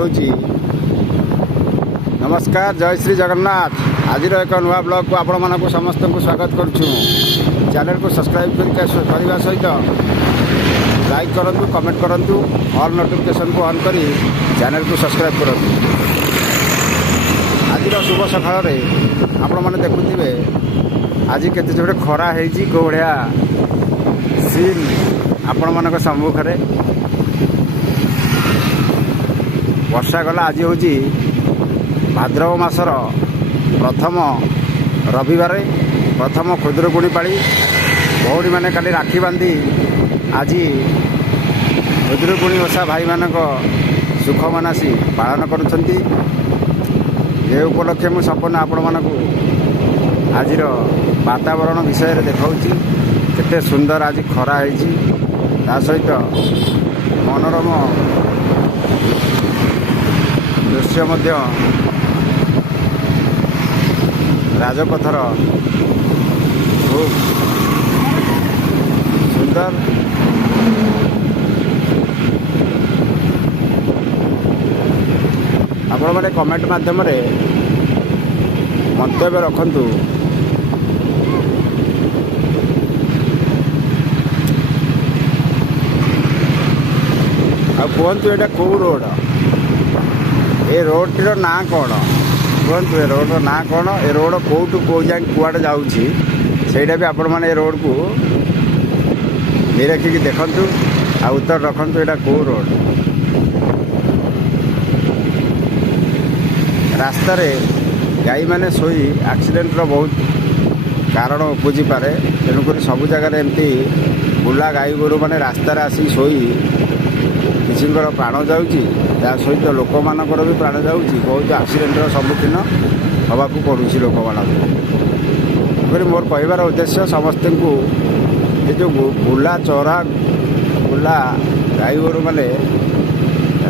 ହେଉଛି नमस्कार जय श्री जगन्नाथ। आज एक नुआ ब्लॉग को आपण मानक समस्त को स्वागत करुँ। चैनल को सब्सक्राइब करने सहित लाइक करूँ, कमेंट करूँ, ऑल नोटिफिकेशन को ऑन करी चैनल को सब्सक्राइब करूँ। आज शुभ सकाल आपण मैंने देखुवे आज केते जोड़े खरा होती कौ भाया सीन आपण मान सम्मुख में वर्षा गला। आज हूँ भाद्रव मासर प्रथम रविवार, प्रथम खुदुरुकुणी पाली। भौणी मैंने काली राखी बांधी आज खुदुरुकुणी ओषा भाई मानक सुख मनासी पालन करुछंती। ये उपलक्षे मु संपूर्ण आपण मानक आज वातावरण विषय रे देखाउची केते सुंदर आज खरा होईची, ता सहित मनोरम दृश्य मध्य राजपथर खूब सुंदर। आपण मैंने कमेंट माध्यम मंतव्य रखंतु। कहतु यहाँ कौ रोड, ए रोड टीर ना कौन कहतु, ए रोड ना कौन, ए रोड कौटू कौ जाए कुआड़े जाऊँगी ସେଇଟା भी आपण मैंने रोड को निरखिकी देखु आ उत्तर रखु यहाँ कौ रोड। रास्तार गाई मैंने सोई एक्सीडेंटर बहुत कारण उपजी पारे। तेणुक सब जगार एमती बुला गाई गोरु मैंने रास्तार आसी सोई किसींकर प्राण जाऊँगी, ता सहित लोक मानकर भी प्राण जाऊँगी। बहुत एक्सीडेंटर सम्मुखीन हवाक पड़ुछि लोक मान। मोर कहबार उद्देश्य समस्त को ये जो बुला चौरा बुला गाई गोरु मैंने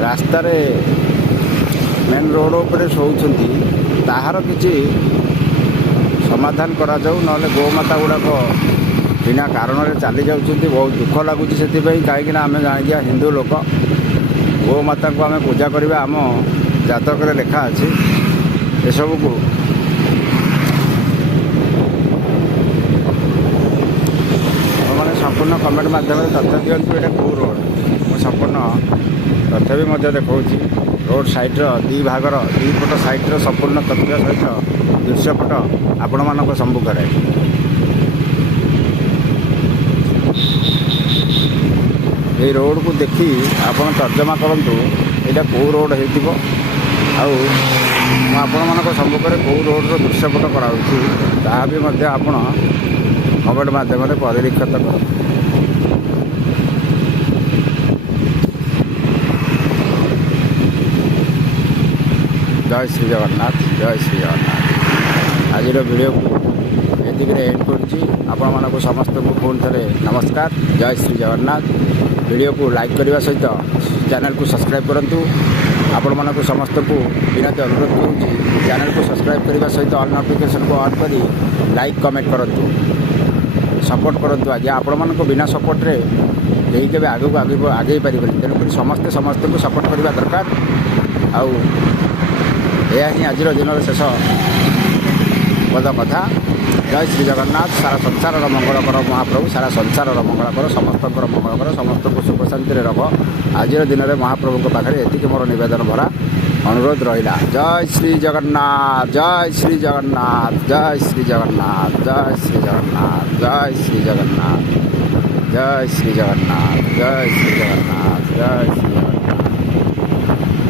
रास्तार मेन रोड उपर शोचंती, ताहार किसी समाधान करा जाऊ, नले गोमाता गुड़ाक बिना कारण चली जाऊँच। बहुत दुख लगुच से कहीं आम जाणी हिंदू लोक गोमाता को आम पूजा करवा आम जातक लेखा अच्छी। एसबू को मैंने संपूर्ण कमेंट मध्यम तथ्य दिंतु ये कौ रोड। मुझे संपूर्ण तथ्य भी देखा रोड साइड्र दी भागर दी पट साइड्र संपूर्ण तथ्य सहित दृश्यपट आपण मान सम्मुख में। ये रोड को देखी आपण तर्जमा करूँ यहाँ कौ रोड हो आपण सम्मुख में कौ रोड दृश्यपट कराऊँगी ता भी आपण कमेंट माध्यम परिलक्षित कर। जय श्री जगन्नाथ, जय श्री जगन्नाथ। आज वीडियो को ये एंड कर समस्त को पुणी थे नमस्कार, जय श्री जगन्नाथ। वीडियो को लाइक करने सहित चैनल को सब्सक्राइब करूँ। आपण मानक समस्त को विनती अनुरोध करुँच चैनल को सब्सक्राइब करने सहित ऑल नोटिफिकेशन को ऑन करी लाइक कमेंट करूँ, सपोर्ट करूँ। आज आपण मानक बिना सपोर्ट रे यही के आगे आगे पारे। तेणुक समस्ते समस्त को सपोर्ट करने दरकार। आउ यह ही आज दिन शेष पद कथा। जय श्री जगन्नाथ। सारा संसार मंगल कर महाप्रभु, सारा संसार मंगल कर, समस्त मंगल कर, समस्त को सुख शांति रख। आज दिन में महाप्रभु के पाखे ये मोर नवेदन भरा अनुरोध रहा। जय श्री जगन्नाथ, जय श्री जगन्नाथ, जय श्री जगन्नाथ, जय श्री जगन्नाथ, जय श्री जगन्नाथ, जय श्री जगन्नाथ, जय श्री जगन्नाथ, जय श्री